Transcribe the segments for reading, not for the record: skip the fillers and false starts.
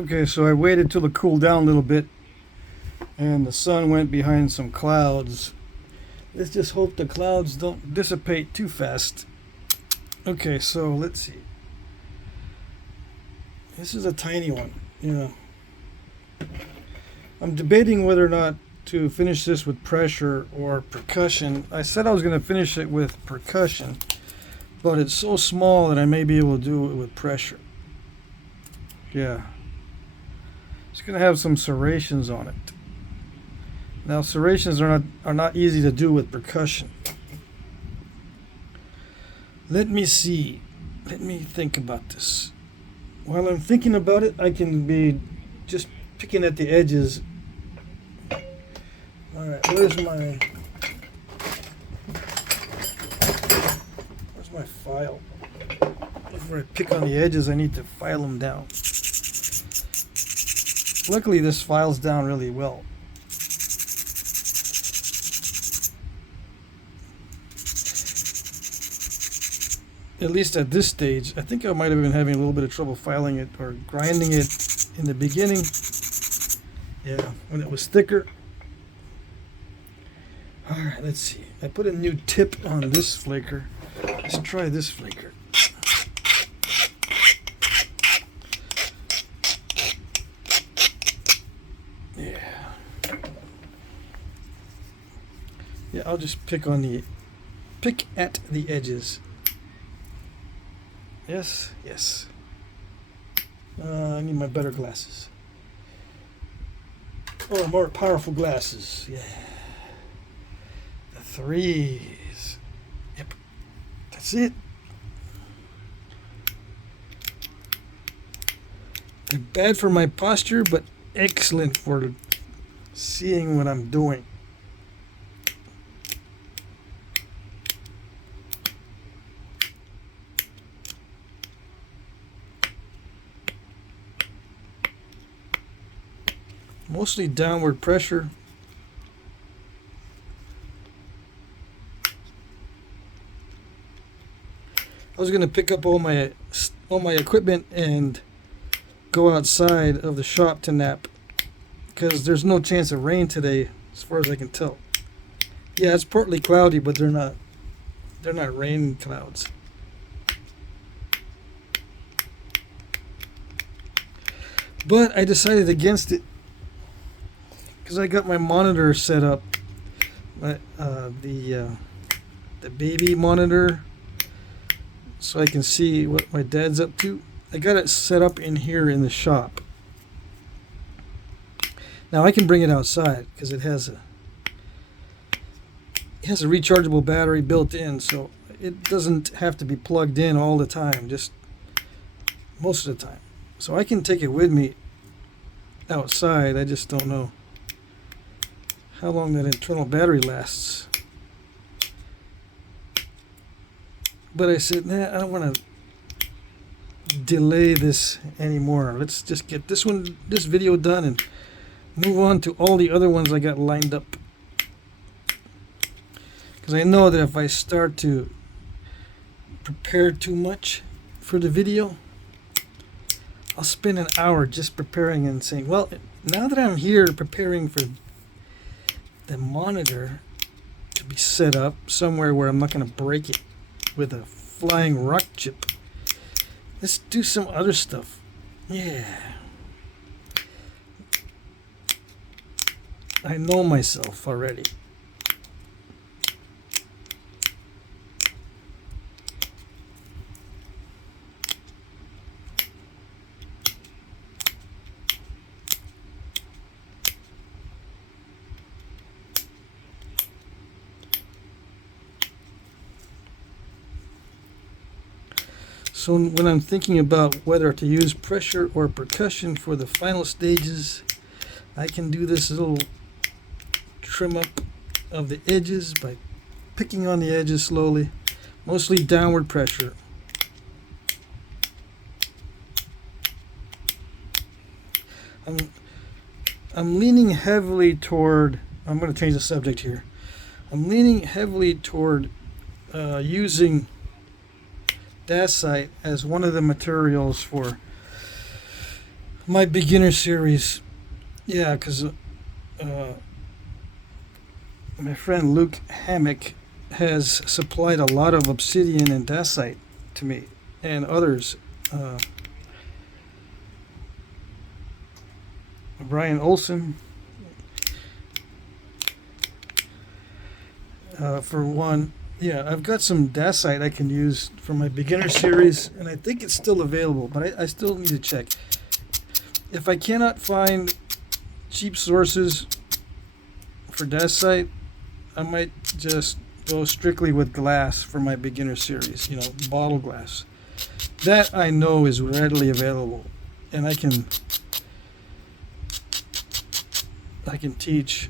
Okay, so I waited till it cooled down a little bit and the sun went behind some clouds. Let's just hope the clouds don't dissipate too fast. Okay, so let's see. This is a tiny one. Yeah. I'm debating whether or not to finish this with pressure or percussion. I said I was going to finish it with percussion, but it's so small that I may be able to do it with pressure. Yeah. It's going to have some serrations on it. Now serrations are not easy to do with percussion. Let me see. Let me think about this. While I'm thinking about it, I can be just picking at the edges. Alright, where's my file? Before I pick on the edges, I need to file them down. Luckily, this files down really well. At least at this stage. I think I might have been having a little bit of trouble filing it or grinding it in the beginning. Yeah, when it was thicker. Alright, let's see. I put a new tip on this flaker. Let's try this flaker. Yeah. Yeah, I'll just pick at the edges. Yes, yes. I need my better glasses. Or more powerful glasses. Yeah. The threes. Yep. That's it. They're bad for my posture, but excellent for seeing what I'm doing. Mostly downward pressure. I was going to pick up all my equipment and go outside of the shop to nap because there's no chance of rain today as far as I can tell. Yeah, it's partly cloudy, but they're not rain clouds. But I decided against it because I got my monitor set up, the baby monitor, so I can see what my dad's up to. I got it set up in here in the shop. Now I can bring it outside because it has a rechargeable battery built in, so it doesn't have to be plugged in all the time, just most of the time. So I can take it with me outside. I just don't know how long that internal battery lasts. But I said, nah, I don't want to delay this anymore. Let's just get this video done and move on to all the other ones I got lined up. Because I know that if I start to prepare too much for the video, I'll spend an hour just preparing and saying, well, now that I'm here preparing for the monitor to be set up somewhere where I'm not going to break it with a flying rock chip, let's do some other stuff. Yeah. I know myself already. So when I'm thinking about whether to use pressure or percussion for the final stages, I can do this little trim up of the edges by picking on the edges slowly, mostly downward pressure. I'm leaning heavily toward, I'm going to change the subject here. I'm leaning heavily toward using Dacite as one of the materials for My beginner series, yeah, because my friend Luke Hammock has supplied a lot of Obsidian and Dacite to me and others. Uh, Brian Olson, for one. Yeah, I've got some Dacite I can use for my beginner series, and I think it's still available, but I still need to check. If I cannot find cheap sources for Dacite, I might just go strictly with glass for my beginner series, bottle glass. That I know is readily available, and I can teach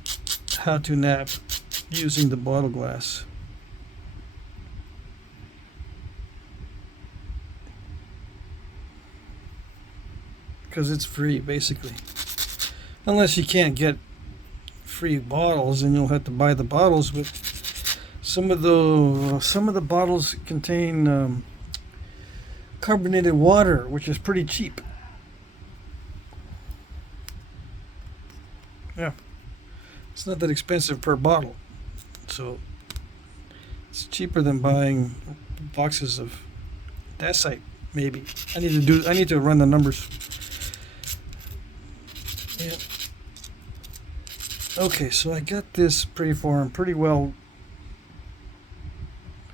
how to knap using the bottle glass. Because it's free, basically. Unless you can't get free bottles, and you'll have to buy the bottles. But some of the bottles contain carbonated water, which is pretty cheap. Yeah, it's not that expensive per bottle, so it's cheaper than buying boxes of Dacite. Maybe I need to run the numbers. Yeah. Okay, so I got this preform pretty well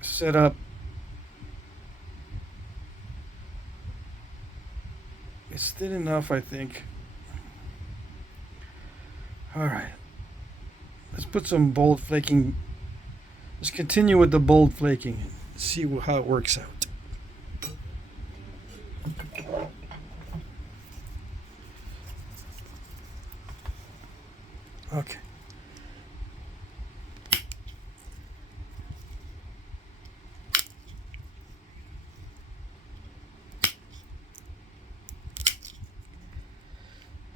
set up. It's thin enough, I think. Alright. Let's put some bold flaking. Let's continue with the bold flaking and see how it works out. Okay.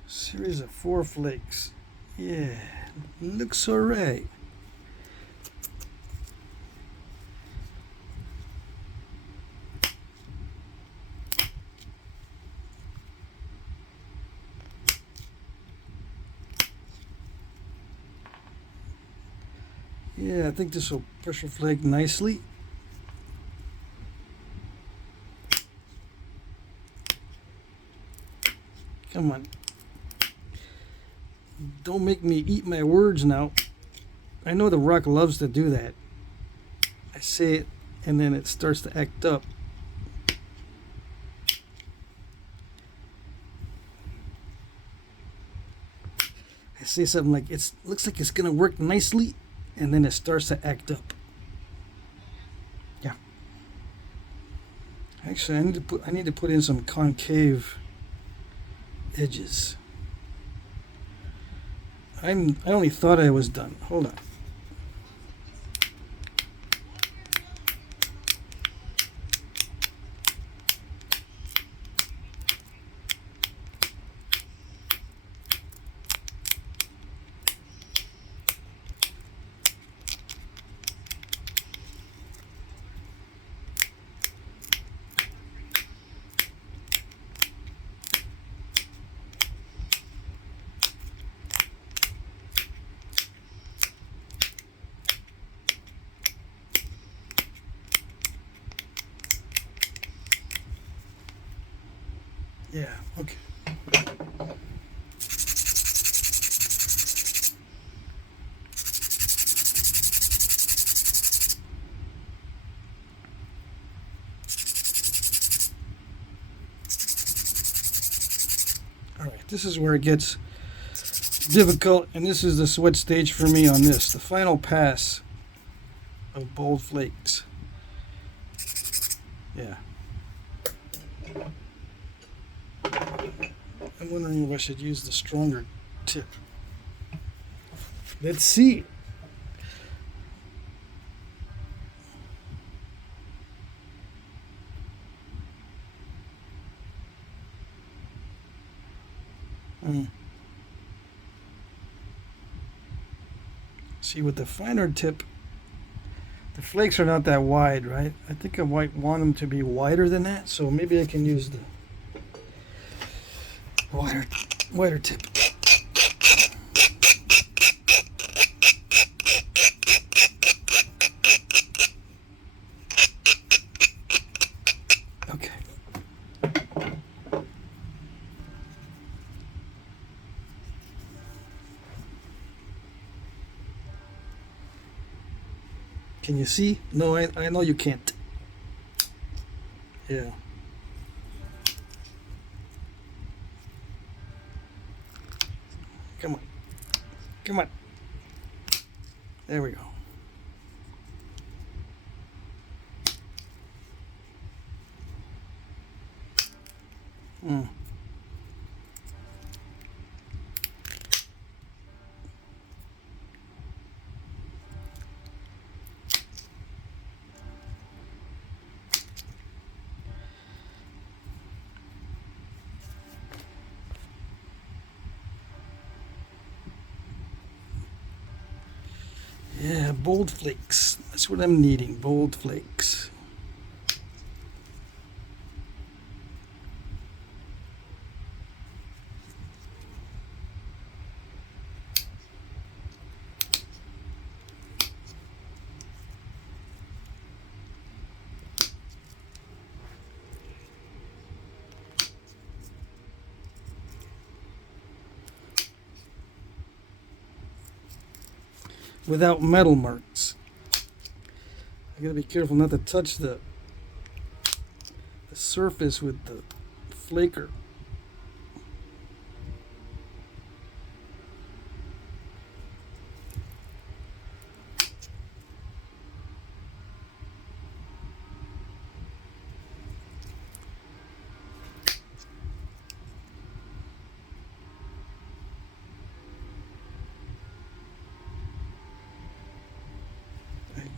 Series of 4 flakes. Yeah, looks alright. Yeah, I think this will pressure flake nicely. Come on. Don't make me eat my words now. I know the rock loves to do that. I say it, and then it starts to act up. I say something like, it looks like it's gonna work nicely, and then it starts to act up. Yeah. Actually, I need to put in some concave edges. I only thought I was done. Hold on. Yeah, okay. All right, this is where it gets difficult, and this is the sweat stage for me on this, the final pass of bold flakes. Yeah. I'm wondering if I should use the stronger tip. Let's see. See, with the finer tip, the flakes are not that wide, right? I think I might want them to be wider than that, so maybe I can use wider tip. Okay. Can you see? No, I know you can't. Yeah. Come on. Come on. There we go. Mm. Yeah, bold flakes. That's what I'm needing, bold flakes. Without metal marks. I gotta be careful not to touch the surface with the flaker.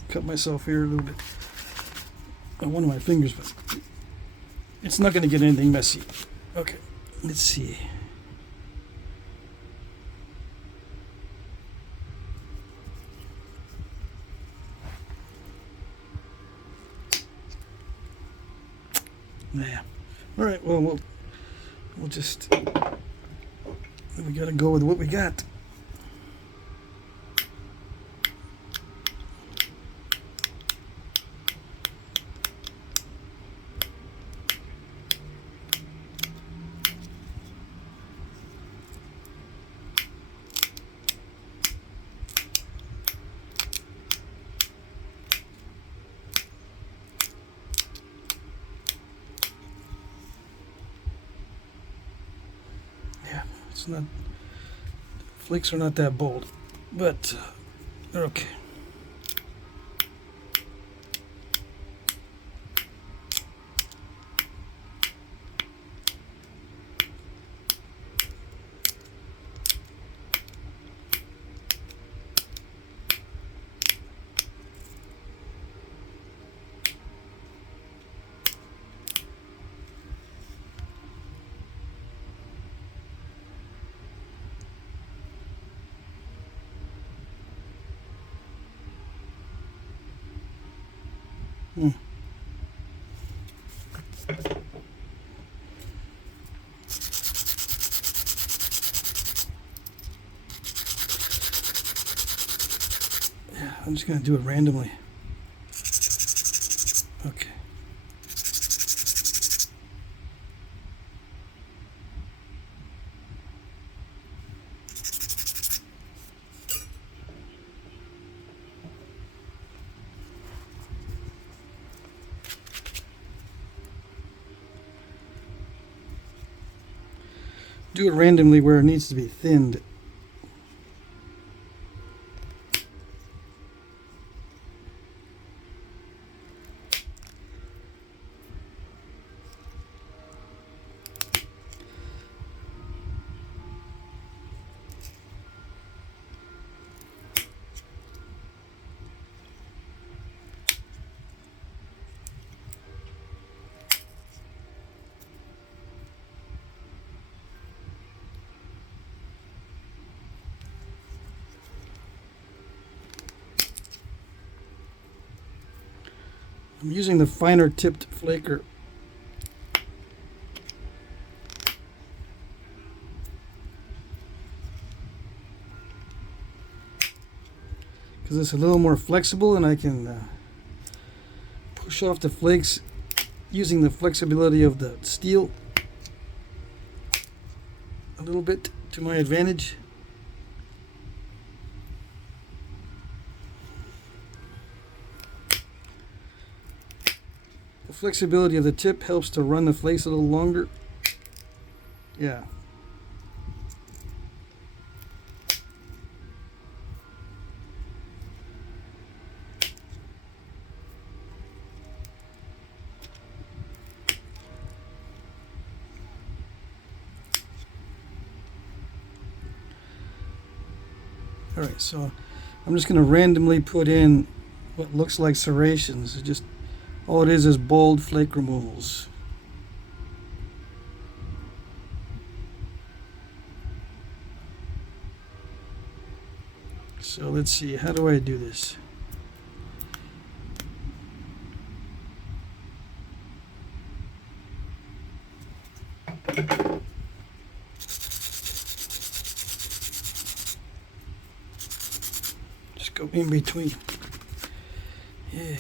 Cut myself here a little bit on one of my fingers, but it's not going to get anything messy. Okay, let's see. Yeah. All right. Well, we'll just we got to go with what we got. It's not, flakes are not that bold, but they're okay. Yeah, I'm just going to do it randomly. Okay. Do it randomly where it needs to be thinned. I'm using the finer tipped flaker. because it's a little more flexible, and I can push off the flakes using the flexibility of the steel a little bit to my advantage. The flexibility of the tip helps to run the flakes a little longer. Yeah. Alright, so I'm just going to randomly put in what looks like serrations. It's just all it is bold flake removals. So let's see, how do I do this? Just go in between. Yeah.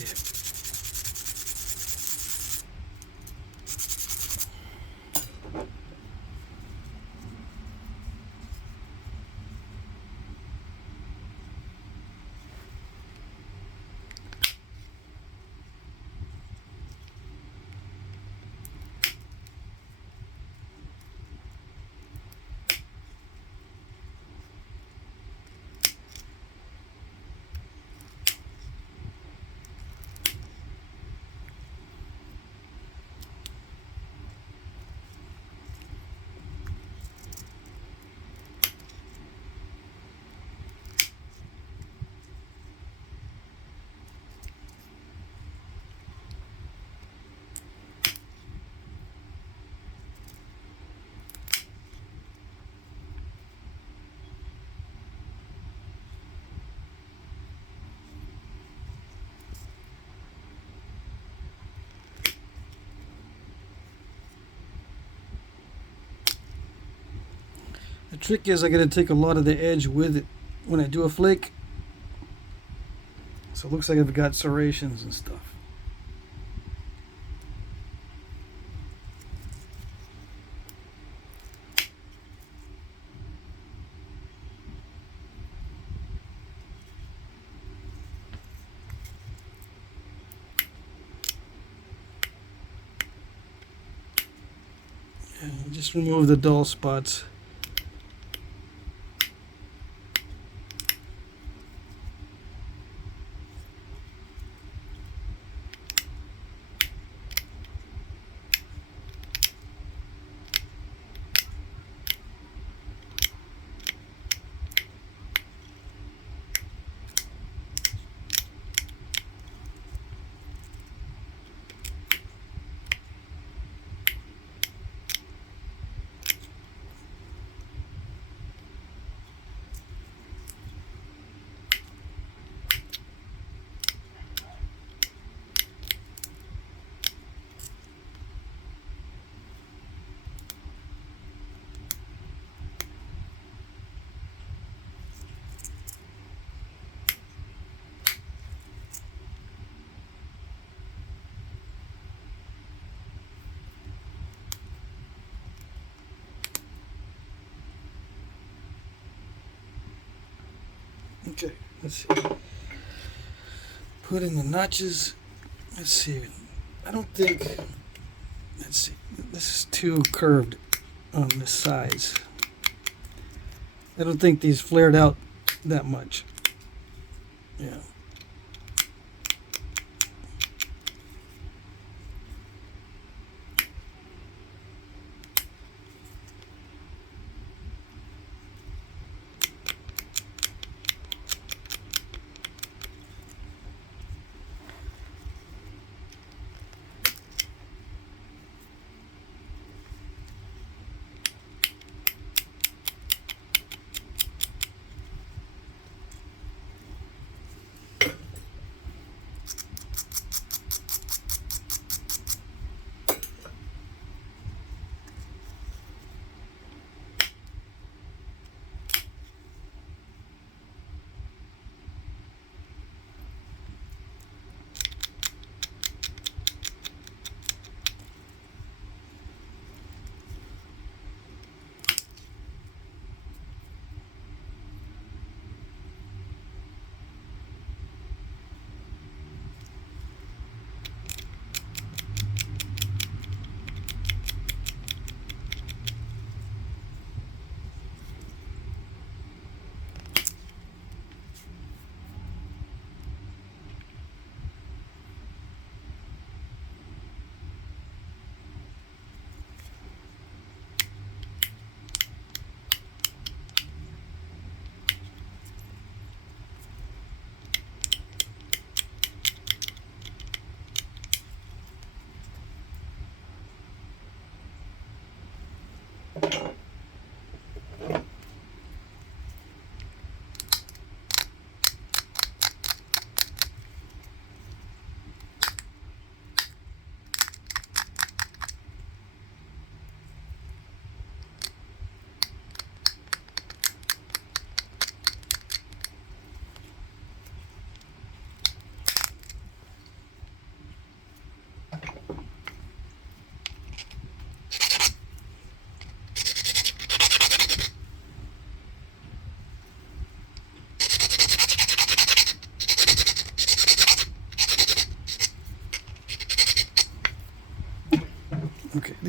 The trick is I got to take a lot of the edge with it when I do a flake. So it looks like I've got serrations and stuff. And just remove the dull spots. Okay, let's see. Put in the notches. Let's see. I don't think. Let's see. This is too curved on the sides. I don't think these flared out that much. Yeah.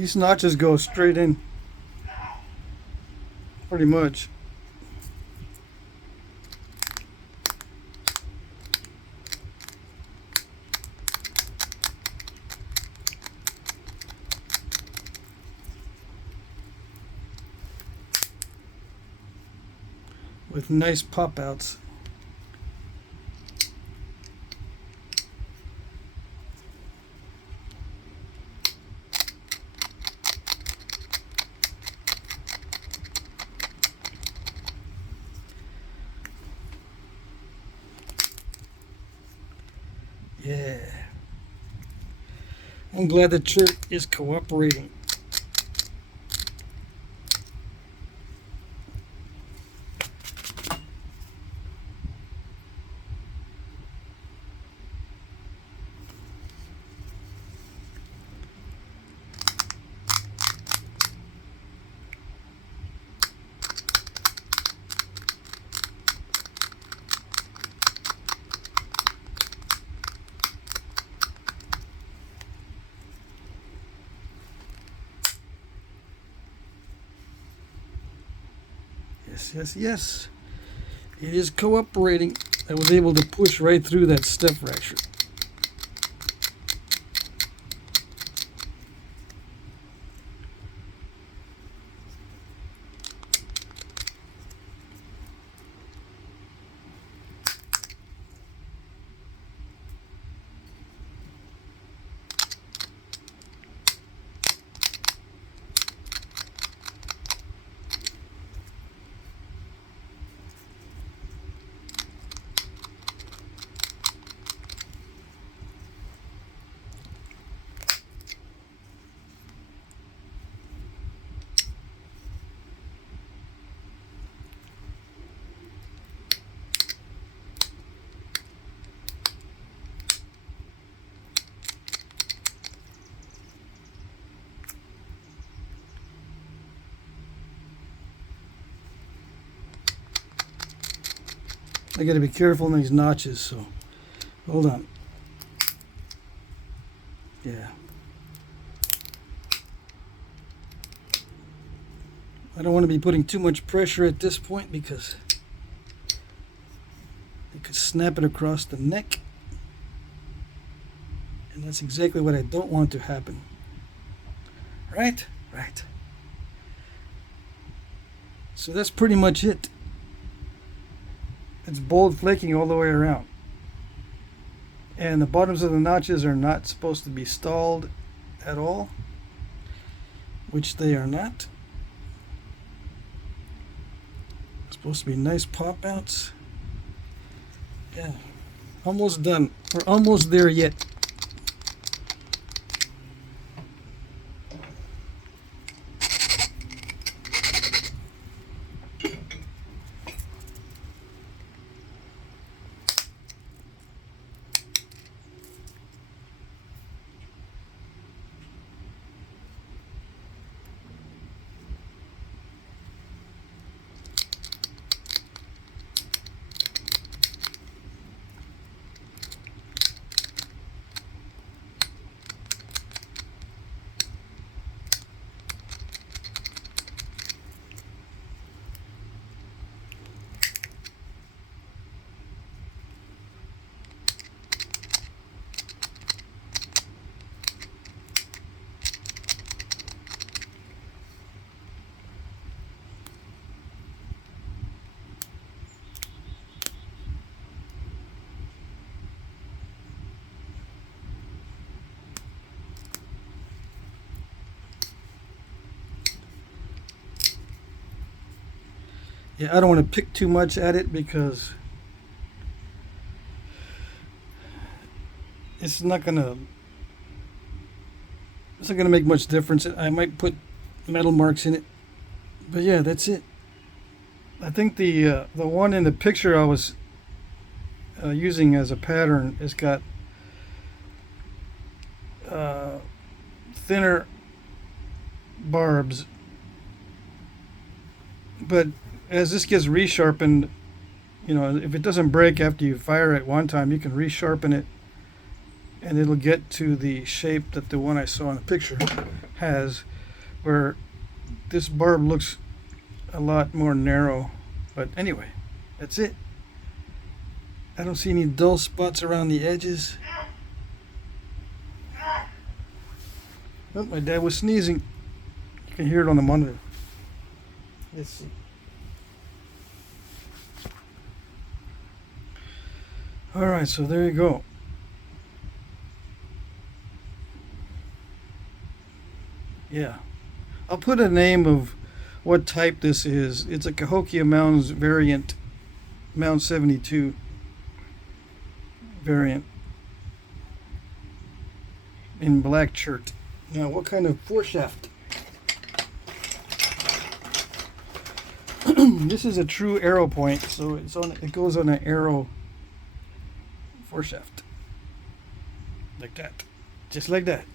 These notches go straight in, pretty much. With nice pop outs. Yeah. I'm glad the Chert is cooperating. Yes, yes. It is cooperating. I was able to push right through that step fracture. I gotta be careful in these notches, so hold on. Yeah. I don't want to be putting too much pressure at this point because it could snap it across the neck. And that's exactly what I don't want to happen. Right? Right. So that's pretty much it. It's bold flaking all the way around. And the bottoms of the notches are not supposed to be stalled at all, which they are not. It's supposed to be nice pop outs. Yeah, almost done. We're almost there yet. Yeah, I don't want to pick too much at it because it's not gonna make much difference. I might put metal marks in it, but yeah, that's it. I think the one in the picture I was using as a pattern has got thinner barbs, but as this gets resharpened, you know, if it doesn't break after you fire it one time, you can resharpen it and it'll get to the shape that the one I saw in the picture has, where this barb looks a lot more narrow. But anyway, that's it. I don't see any dull spots around the edges. Oh, my dad was sneezing. You can hear it on the monitor. Let's see. Alright, so there you go. Yeah. I'll put a name of what type this is. It's a Cahokia Mounds variant, Mound 72 variant in black chert. Now, what kind of foreshaft? This is a true arrow point, so it goes on an arrow foreshaft, like that, just like that.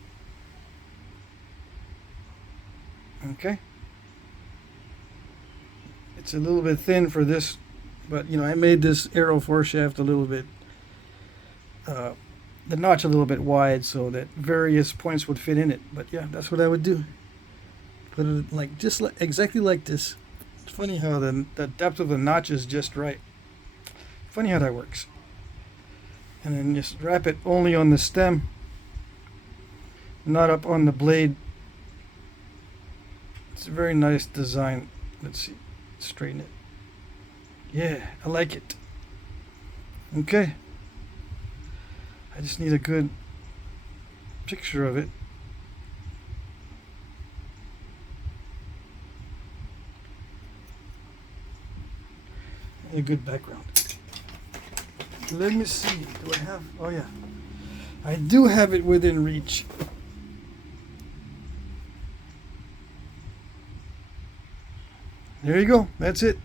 Okay. It's a little bit thin for this, but you know, I made this arrow foreshaft a little bit, the notch a little bit wide so that various points would fit in it. But yeah, that's what I would do. Put it like just like, exactly like this. It's funny how the depth of the notch is just right. Funny how that works. And then just wrap it only on the stem, not up on the blade. It's a very nice design. Let's see, straighten it. Yeah, I like it. Okay. I just need a good picture of it. And a good background. Let me see. Do I have? Oh yeah, I do have it within reach. There you go. That's it.